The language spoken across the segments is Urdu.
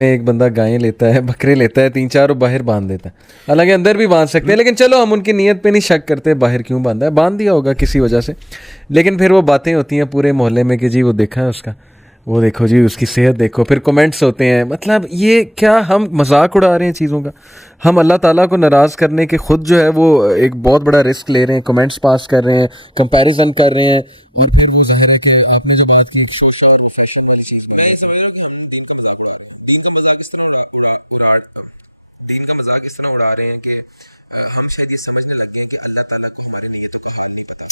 ایک بندہ گائیں لیتا ہے, بکرے لیتا ہے 3-4 اور باہر باندھ دیتا ہے. حالانکہ اندر بھی باندھ سکتے ہیں, لیکن چلو ہم ان کی نیت پہ نہیں شک کرتے, باہر کیوں باندھا ہے, باندھ دیا ہوگا کسی وجہ سے. لیکن پھر وہ باتیں ہوتی ہیں پورے محلے میں کہ جی وہ دیکھا ہے اس کا, وہ دیکھو جی اس کی صحت دیکھو, پھر کومنٹس ہوتے ہیں. مطلب یہ کیا ہم مذاق اڑا رہے ہیں چیزوں کا؟ ہم اللہ تعالیٰ کو ناراض کرنے کے خود جو ہے وہ ایک بہت بڑا رسک لے رہے ہیں, کمنٹس پاس کر رہے ہیں, کمپیریزن کر رہے ہیں. اور پھر وہ ظاہر ہے کہ آپ نے جو بات کی سوشل اور فیشن والی چیز, میں یہ سمجھ رہا ہوں کہ ہم دین کا مذاق اڑا رہے ہیں. دین کا مذاق اس طرح اڑا رہے ہیں کہ ہم شاید یہ سمجھنے لگ گئے کہ اللہ تعالیٰ کو ہماری نیتوں کا حال نہیں پتہ,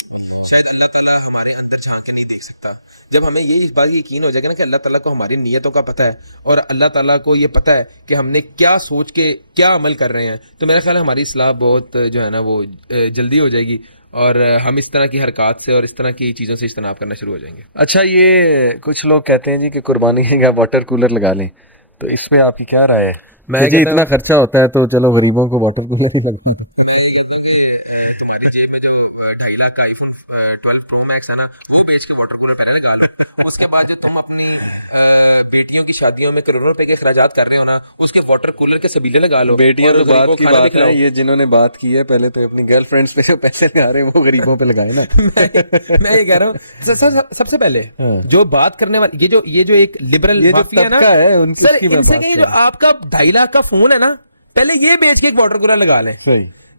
شاید اللہ تعالیٰ ہمارے اندر جھانک کے نہیں دیکھ سکتا. جب ہمیں یہ اس بات یقین ہو جائے گا نا کہ اللہ تعالیٰ کو ہماری نیتوں کا پتہ ہے اور اللہ تعالیٰ کو یہ پتہ ہے کہ ہم نے کیا سوچ کے کیا عمل کر رہے ہیں, تو میرا خیال ہے ہماری اصلاح بہت جو ہے نا وہ جلدی ہو جائے گی, اور ہم اس طرح کی حرکات سے اور اس طرح کی چیزوں سے اجتناب کرنا شروع ہو جائیں گے. اچھا, یہ کچھ لوگ کہتے ہیں جی کہ قربانی کا واٹر کولر لگا لیں, تو اس پہ آپ کی کیا رائے ہے؟ میں جی اتنا خرچہ ہوتا ہے تو چلو غریبوں کو واٹر کولر ہی لگتا ہے. تمہاری جیب میں جو 2.5 لاکھ کا آئی فون 12 پرو میکس ہے نا, وہ بیچ کے واٹر کولر پہلے لگا لو. اس کے بعد جو تم اپنی بیٹیوں کی شادیوں میں کروڑوں روپے کے اخراجات کر رہے ہو نا, اس کے واٹر کولر کے سبیلے لگا لو. بیٹیاں تو بات کی بات ہے, یہ جنہوں نے بات کی ہے پہلے تو اپنی گرل فرینڈس پہ جو پیسے لگا رہے ہیں وہ غریبوں پہ لگائے نا. میں یہ کہہ رہا ہوں سب سے پہلے جو بات کرنے والی یہ جو ایک لبرل مافیا ہے نا, ان سے کہیں جو آپ کا 2.5 لاکھ کا فون ہے نا, پہلے یہ بیچ کے ایک واٹر کولر لگا لیں.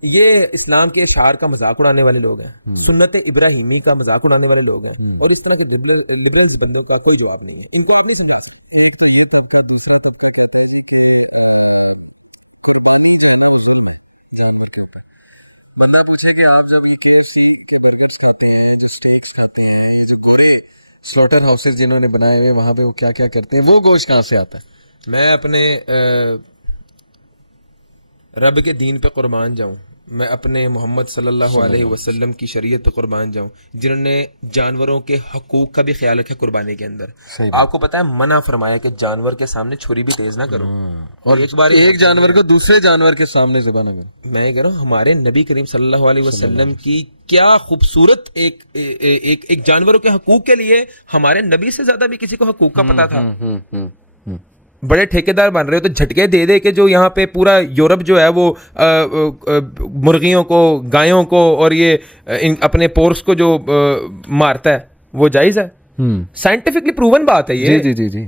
یہ اسلام کے اشعار کا مذاق اڑانے والے لوگ ہیں, سنت ابراہیمی کا مذاق اڑانے والے لوگ ہیں, اور اس طرح کے لبرلز بندوں کا کوئی جواب نہیں ہے, ان کو آپ نہیں سمجھا سکتے. ایک تو یہ طبقہ, دوسرا طبقہ کہتا ہے کہ قربانی جو ہے نا وہ ظلم ہے جانور کے اوپر. بندہ پوچھے کہ آپ جب یہ KFC کے برگرز کہتے ہیں, جو اسٹیکس کھاتے ہیں, یہ جو گورے سلوٹر ہاؤسز جنہوں نے بنائے ہوئے وہاں پہ وہ کیا کیا کرتے ہیں, وہ گوشت کہاں سے آتا ہے؟ میں اپنے رب کے دین پہ قربان جاؤں, میں اپنے محمد صلی اللہ علیہ وسلم کی شریعت پہ قربان جاؤں, جنہوں نے جانوروں کے حقوق کا بھی خیال رکھا قربانی کے اندر. آپ کو پتا ہے منع فرمایا کہ جانور کے سامنے چھری بھی تیز نہ کرو, اور ایک جانور کو دوسرے جانور کے سامنے ذبح نہ کرو. میں یہ کہہ رہا ہوں ہمارے نبی کریم صلی اللہ علیہ وسلم کی کیا خوبصورت ایک جانوروں کے حقوق کے لیے ہمارے نبی سے زیادہ بھی کسی کو حقوق کا پتا تھا. بڑے ٹھیکیدار بن رہے ہو تو جھٹکے دے دے کہ جو یہاں پہ پورا یورپ جو ہے وہ مرغیوں کو, گایوں کو اور یہ اپنے پورس کو جو مارتا ہے وہ جائز ہے. سائنٹیفکلی پروون بات ہے یہ. جی جی جی.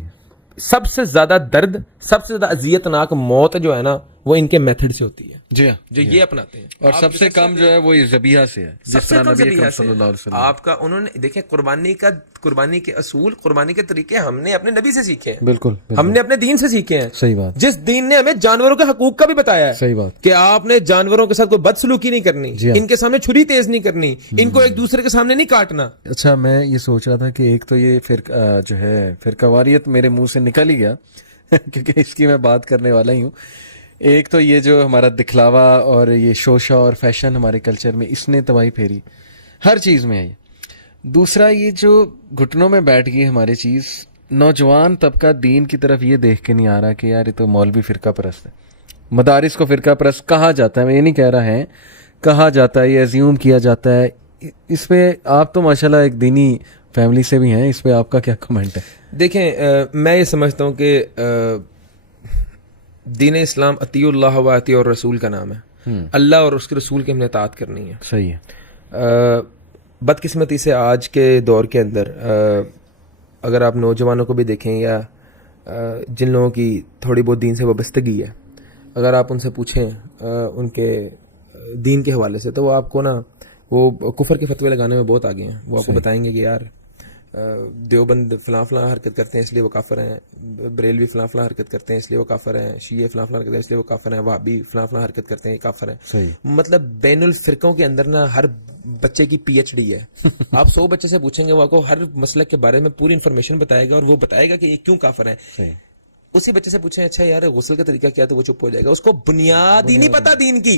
سب سے زیادہ درد, سب سے زیادہ اذیتناک موت جو ہے نا وہ ان کے میتھڈ سے ہوتی ہے, جی ہاں, جو یہ اپناتے ہیں. اور سب سے کم جو ہے وہ ذبیحہ سے ہے, جس طرح نبی اکرم صلی اللہ علیہ وسلم آپ کا انہوں نے دیکھیں قربانی کے اصول, قربانی کے طریقے ہم نے اپنے نبی سے سیکھے ہیں. بالکل, ہم نے اپنے دین سے سیکھے ہیں. صحیح بات. جس دین نے ہمیں جانوروں کے حقوق کا بھی بتایا ہے. صحیح بات. کہ آپ نے جانوروں کے ساتھ کوئی بدسلوکی نہیں کرنی, ان کے سامنے چھری تیز نہیں کرنی, ان کو ایک دوسرے کے سامنے نہیں کاٹنا. اچھا, میں یہ سوچ رہا تھا کہ ایک تو یہ جو ہے فرقہ واریت میرے منہ سے نکل ہی گیا کیونکہ اس کی میں بات کرنے والا ہی ہوں. ایک تو یہ جو ہمارا دکھلاوا اور یہ شوشا اور فیشن ہمارے کلچر میں, اس نے تباہی پھیری ہر چیز میں ہے. دوسرا یہ جو گھٹنوں میں بیٹھ گئی ہماری چیز, نوجوان طبقہ دین کی طرف یہ دیکھ کے نہیں آ رہا کہ یار یہ تو مولوی فرقہ پرست ہے. مدارس کو فرقہ پرست کہا جاتا ہے, میں یہ نہیں کہہ رہا ہے, کہا جاتا ہے, یہ ایزیوم کیا جاتا ہے. اس پہ آپ تو ماشاءاللہ ایک دینی فیملی سے بھی ہیں, اس پہ آپ کا کیا کمنٹ ہے؟ دیکھیں, میں یہ سمجھتا ہوں کہ دین اسلام اطیع اللہ و اطیع الرسول کا نام ہے. اللہ اور اس کے رسول کی ہم نے اطاعت کرنی ہے. صحیح ہے. بدقسمتی سے آج کے دور کے اندر اگر آپ نوجوانوں کو بھی دیکھیں یا جن لوگوں کی تھوڑی بہت دین سے وابستگی ہے, اگر آپ ان سے پوچھیں ان کے دین کے حوالے سے, تو وہ آپ کو نا وہ کفر کے فتوے لگانے میں بہت آگے ہیں. وہ آپ کو بتائیں گے کہ یار دیوبند فلاں فلاں حرکت کرتے ہیں اس لیے وہ کافر ہیں, بریلوی فلاں فلاں حرکت کرتے ہیں اس لیے وہ کافر ہیں, شیعہ فلاں فلاں حرکت کرتے ہیں اس لیے وہ کافر ہیں, وہابی فلاں فلاں حرکت کرتے ہیں کافر ہیں. مطلب بین الفرقوں کے اندر نا ہر بچے کی PhD ہے. آپ 100 بچے سے پوچھیں گے وہ آپ کو ہر مسلک کے بارے میں پوری انفارمیشن بتائے گا, اور وہ بتائے گا کہ یہ کیوں کافر ہیں. اسی بچے سے پوچھیں اچھا یار غسل کا طریقہ کیا, تو وہ چپ ہو جائے گا. اس کو بنیاد ہی نہیں پتا دین کی,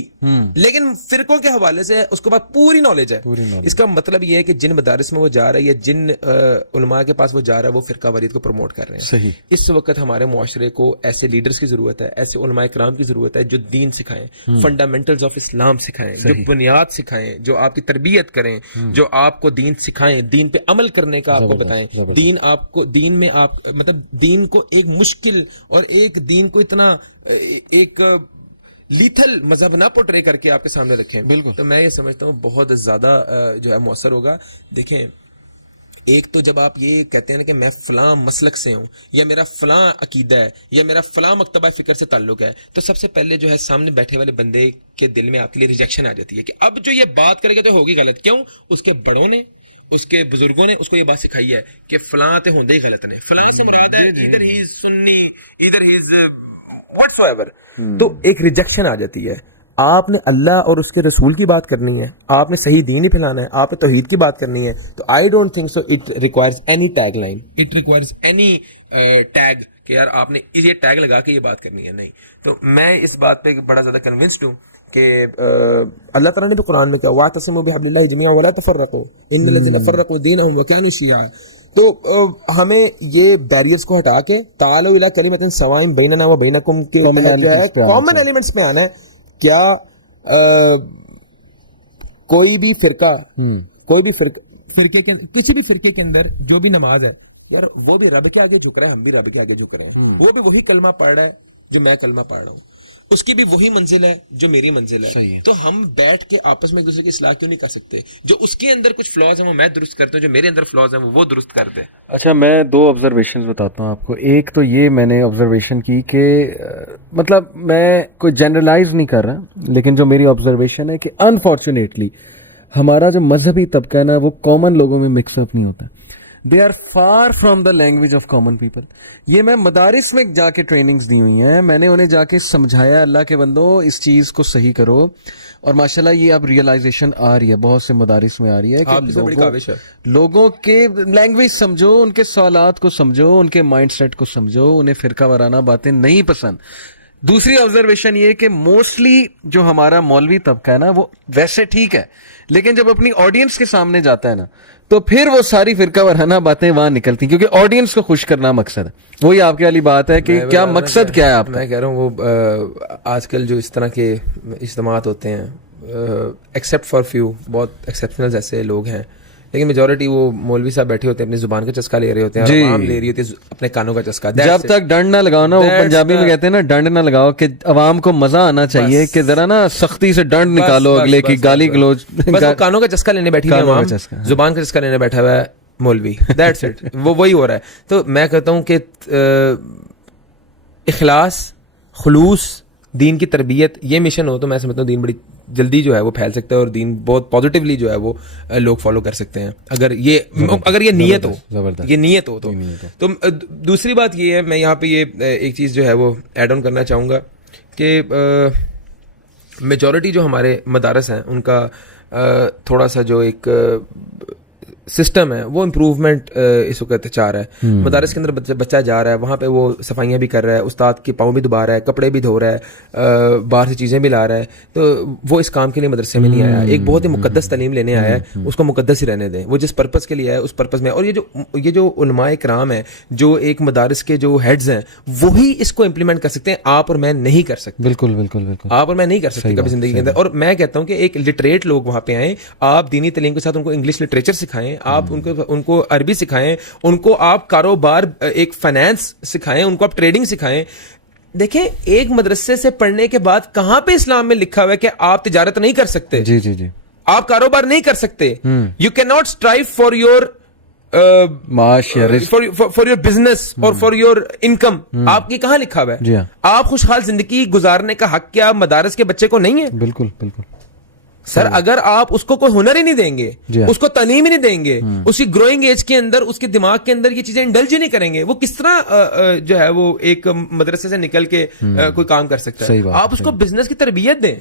لیکن فرقوں کے حوالے سے اس کے بعد پوری نالج ہے. اس کا مطلب یہ ہے کہ جن مدارس میں وہ جا رہا ہے یا جن علماء کے پاس وہ جا رہا ہے وہ فرقہ واریت کو پروموٹ کر رہے ہیں. صحیح. اس وقت ہمارے معاشرے کو ایسے لیڈرز کی ضرورت ہے, ایسے علماء کرام کی ضرورت ہے جو دین سکھائیں, فنڈامنٹلز آف اسلام سکھائیں, جو بنیاد سکھائیں, جو آپ کی تربیت کریں, جو آپ کو دین سکھائیں, دین پہ عمل کرنے کا آپ کو بتائیں. دین آپ کو دین میں آپ مطلب دین کو ایک مشکل اور ایک دین کو اتنا ایک لیتھل مذہب نہ پورٹرے کر کے آپ کے سامنے رکھیں. بالکل. تو میں یہ سمجھتا ہوں بہت زیادہ جو ہے مؤثر ہوگا. دیکھیں ایک تو جب آپ یہ کہتے ہیں نا کہ میں فلاں مسلک سے ہوں یا میرا فلاں عقیدہ ہے یا میرا فلاں مکتبہ فکر سے تعلق ہے, تو سب سے پہلے جو ہے سامنے بیٹھے والے بندے کے دل میں آپ کے لیے ریجیکشن آ جاتی ہے کہ اب جو یہ بات کرے گا تو ہوگی غلط. کیوں؟ اس کے بڑوں نے, اس کے بزرگوں نے اس کو یہ بات سکھائی ہے کہ فلاں تے ہوندے ہی غلط نے. فلاں سے مراد ہے ادھر ہی سنی, ادھر ہی واٹس ایور. تو ایک ریجیکشن آ جاتی ہے. آپ نے اللہ اور اس کے رسول کی بات کرنی ہے, آپ نے صحیح دین ہی پھیلانا ہے, آپ نے توحید کی بات کرنی ہے, تو I don't think so it requires any tag line, it requires any tag کہ یار آپ نے یہ ٹیگ لگا کے یہ بات کرنی ہے. نہیں. تو میں اس بات پہ بڑا زیادہ کنونسڈ ہوں کہ اللہ تعالیٰ نے بھی قرآن میں کہا وَاعْتَصِمُوا بِحَبْلِ اللَّهِ جَمِيعًا وَلَا تَفَرَّقُوا إِنَّ الَّذِينَ فَرَّقُوا دِينَهُمْ وَكَانُوا شِيَعًا. تو ہمیں یہ بیریئرز کو ہٹا کے تعالوا الی کلمۃ سواء بیننا و بینکم کے کامن ایلیمنٹس پہ آنا ہے. کیا کوئی بھی فرقے کے کسی بھی فرقے کے اندر جو بھی نماز ہے یار وہ بھی رب کے آگے جھک رہا ہے, ہم بھی رب کے آگے جھک رہے ہیں, وہ بھی وہی کلمہ پڑھ رہا ہے جو میں کلمہ پڑھ رہا ہوں, اس کی بھی وہی منزل ہے جو میری منزل ہے. تو ہم بیٹھ کے آپس میں ایک دوسرے کی اصلاح کیوں نہیں کر سکتے؟ جو اس کے اندر کچھ فلاز ہیں وہ میں درست کرتا ہوں, جو میرے اندر فلاز ہیں وہ درست کر دے. اچھا میں 2 آبزرویشنز بتاتا ہوں آپ کو. ایک تو یہ میں نے آبزرویشن کی کہ مطلب میں کوئی جنرلائز نہیں کر رہا, لیکن جو میری آبزرویشن ہے کہ انفارچونیٹلی ہمارا جو مذہبی طبقہ ہے نا وہ کامن لوگوں میں مکس اپ نہیں ہوتا. They are far from the language of common people. یہ میں مدارس میں جا کے ٹریننگز دی ہوئی ہیں, میں نے انہیں جا کے سمجھایا اللہ کے بندوں اس چیز کو صحیح کرو, اور ماشاءاللہ یہ اب ریئلائزیشن آ رہی ہے, بہت سے مدارس میں آ رہی ہے کہ لوگوں کے لینگویج سمجھو, ان کے سوالات کو سمجھو, ان کے مائنڈ سیٹ کو سمجھو, انہیں فرقہ وارانہ باتیں نہیں پسند. دوسری آبزرویشن یہ کہ موسٹلی جو ہمارا مولوی طبقہ ہے نا وہ ویسے ٹھیک ہے, لیکن جب اپنی آڈینس کے سامنے جاتا ہے نا تو پھر وہ ساری فرقہ وارانہ باتیں وہاں نکلتی ہیں, کیونکہ آڈینس کو خوش کرنا مقصد ہے. وہی آپ کی والی بات ہے کہ کیا مقصد کیا ہے آپ کا. میں کہہ رہا ہوں وہ آج کل جو اس طرح کے اجتماعات ہوتے ہیں, ایکسیپٹ فار فیو, بہت ایکسیپشنل ایسے لوگ ہیں, لیکن میجورٹی وہ مولوی صاحب بیٹھے ہوتے ہیں اپنی زبان کا چسکا لے رہے ہوتے ہیں, عوام لے رہی ہوتی ہے اپنے کانوں کا چسکا. جب تک ڈنڈ نہ لگاؤ نا, وہ پنجابی میں کہتے ہیں نا ڈنڈ نہ لگاؤ, کہ عوام کو مزہ آنا چاہیے کہ ذرا نا سختی سے ڈنڈ نکالو اگلے کی, گالی گلوچ. بس وہ کانوں کا چسکا لینے بیٹھی ہے عوام, زبان کا چسکا لینے بیٹھا ہوا ہے مولوی. دیٹس اٹ, وہ وہی ہو رہا ہے. تو میں کہتا ہوں کہ اخلاص, خلوص, دین کی تربیت, یہ مشن ہو تو میں سمجھتا ہوں دین بڑی جلدی جو ہے وہ پھیل سکتا ہے, اور دین بہت پازیٹیولی جو ہے وہ لوگ فالو کر سکتے ہیں اگر یہ نیت ہو, یہ نیت ہو تو. دوسری بات یہ ہے, میں یہاں پہ یہ ایک چیز جو ہے وہ ایڈ آن کرنا چاہوں گا کہ میجورٹی جو ہمارے مدارس ہیں ان کا تھوڑا سا جو ایک سسٹم ہے وہ امپروومنٹ اس وقت چاہ رہا ہے. مدارس کے اندر بچہ جا رہا ہے, وہاں پہ وہ صفائیاں بھی کر رہا ہے, استاد کے پاؤں بھی دبا رہا ہے, کپڑے بھی دھو رہا ہے, باہر سے چیزیں بھی لا رہا ہے, تو وہ اس کام کے لیے مدرسے میں نہیں آیا. ایک بہت ہی مقدس تعلیم لینے آیا ہے, اس کو مقدس ہی رہنے دیں, وہ جس پرپز کے لیے آیا ہے اس پرپز میں. اور یہ جو علماء کرام ہیں, جو ایک مدارس کے جو ہیڈز ہیں, وہی اس کو امپلیمنٹ کر سکتے ہیں, آپ اور میں نہیں کر سکتے. بالکل بالکل بالکل, آپ اور میں نہیں کر سکتے کبھی زندگی کے اندر. اور میں کہتا ہوں کہ ایک لٹریٹ لوگ وہاں پہ آئیں, آپ دینی تعلیم کے ساتھ ان کو انگلش لٹریچر سکھائیں, آپ ان کو عربی سکھائیں, ان کو آپ کاروبار, ایک فائنانس سکھائیں, ان کو آپ ٹریڈنگ سکھائیں. دیکھیں ایک مدرسے سے پڑھنے کے بعد کہاں پہ اسلام میں لکھا ہوا ہے کہ آپ تجارت نہیں کر سکتے, جی جی جی, آپ کاروبار نہیں کر سکتے. You can not strive for your معاش یا رزق, فار یور بزنس اور فار یور انکم. آپ کی کہاں لکھا ہوا ہے؟ آپ خوشحال زندگی گزارنے کا حق کیا مدارس کے بچے کو نہیں ہے؟ بالکل بالکل سر. اگر آپ اس کو کوئی ہنر ہی نہیں دیں گے, اس کو تعلیم ہی نہیں دیں گے, اس کی گروئنگ ایج کے اندر, اس کے دماغ کے اندر یہ چیزیں انڈلج ہی نہیں کریں گے, وہ کس طرح جو ہے وہ ایک مدرسے سے نکل کے کوئی کام کر سکتا ہے؟ آپ اس کو بزنس کی تربیت دیں.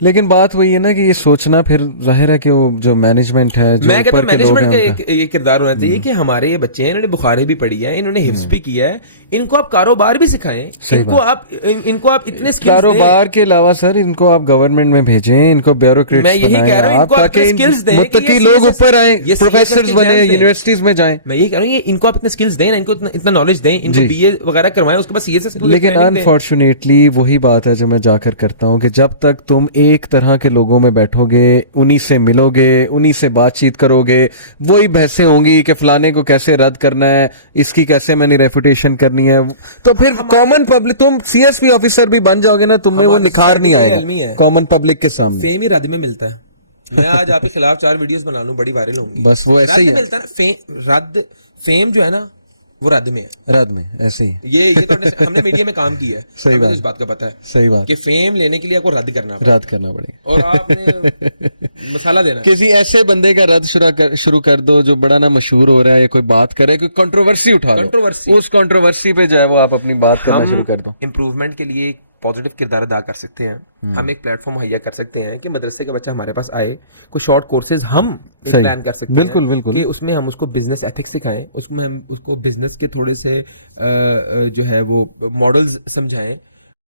لیکن بات وہی ہے نا کہ یہ سوچنا پھر ظاہر ہے کہ وہ جو مینجمنٹ ہے, جو میں کہتا ہوں مینجمنٹ کا ہیں, یہ کردار ہونا چاہیے کہ ہمارے یہ بچے ہیں, انہوں نے بخاری بھی پڑھی ہے, انہوں نے حفظ بھی کیا ہے, ان کو آپ کاروبار بھی سکھائیں, ان کو آپ اتنے کاروبار کے علاوہ سر ان کو آپ گورنمنٹ میں بھیجیں, ان کو بیوروکریٹس میں یہی کہہ رہا ہوں, تاکہ متقی لوگ اوپر آئیں, پروفیسرز بنے, یونیورسٹیز میں جائیں. میں یہی کہہ رہا ہوں ان کو آپ اتنے اسکلز دیں, ان کو اتنا نالج دیں, ان کو بی اے وغیرہ کروائیں, اس کے بعد سی اے سے. لیکن انفارچونیٹلی وہی بات ہے جو میں جا کر کرتا ہوں کہ جب تک تم ایک طرح کے لوگوں میں بیٹھو گے, انہی سے ملو گے, انہی سے بات چیت کرو گے, وہی بحثیں ہوں گی کہ فلانے کو کیسے رد کرنا ہے, اس کی کیسے میں نے ریپوٹیشن کرنی ہے, تو پھر کامن پبلک, تم سی ایس پی آفیسر بھی بن جاؤ گے نا, تمہیں وہ نکھار نہیں آئے گا کامن پبلک کے سامنے. فیم ہی رد میں ملتا ہے. میں آج آپ کے خلاف 4 ویڈیوز بنا لوں, بڑی وائرل ہوں گی, بس وہ ایسے ہی ملتا ہے. فیم جو ہے نا وہ رد میں ہے. رد میں ایسے ہی. یہ تو ہم نے میڈیا میں کام کیا ہے, صحیح بات, اس بات کا پتہ ہے صحیح بات, کہ فیم لینے کے لیے آپ کو رد کرنا پڑے, رد کرنا پڑے گا, اور آپ نے مسالہ دینا. کسی ایسے بندے کا رد شروع کر دو جو بڑا نا مشہور ہو رہا ہے, کوئی بات کرے, کوئی کنٹروورسی اٹھا لو, اس کنٹروورسی پہ جو ہے وہ آپ اپنی بات کرنا شروع کر دو. امپروومنٹ کے لیے پازیٹیو کردار ادا کر سکتے ہیں. ہم ایک پلیٹ فارم مہیا کر سکتے ہیں کہ مدرسے کا بچہ ہمارے پاس آئے, کوئی شارٹ کورسز ہم پلان کر سکتے ہیں, بالکل بالکل, کہ اس میں ہم اس کو بزنس ایتھکس سکھائیں, اس میں ہم اس کو بزنس کے تھوڑے سے جو ہے وہ ماڈلز سمجھائیں,